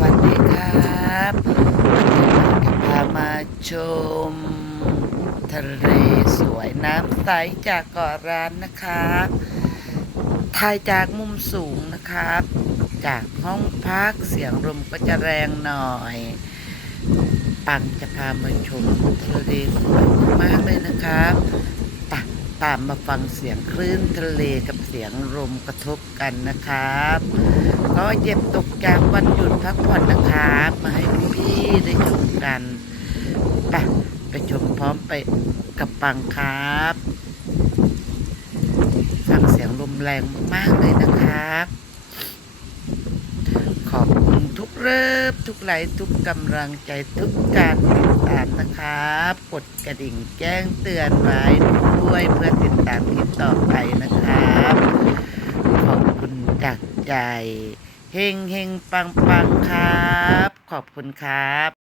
วัสดีครับจะพามาชม ทะเลสวยน้ำใสจากเกาะร้านนะครับถ่ายจากมุมสูงนะครับ จากห้องพักเสียงลมก็จะแรงหน่อย ปังจะพามาชมทะเลสวยมากเลยนะครับปะ ตามมาฟังเสียงคลื่นทะเลกับเสียงลมกระทบกันนะครับ ก็เย็บตกจากวันหยุดพักผ่อนนะครับ มาให้พี่ๆได้ชมกันไปไปชมพร้อมไปกับปังครับ ฟังเสียงลมแรงมากๆเลยนะคะ ขอบคุณทุกเริ่มทุกไลทุกกำลังใจทุกการติดตามนะครับกดกระดิ่งแจ้งเตือนไว้ด้วยเพื่อติดตามคลิปต่อไปนะครับขอบคุณจากใจเฮงเฮงปังปังครับ ขอบคุณครับ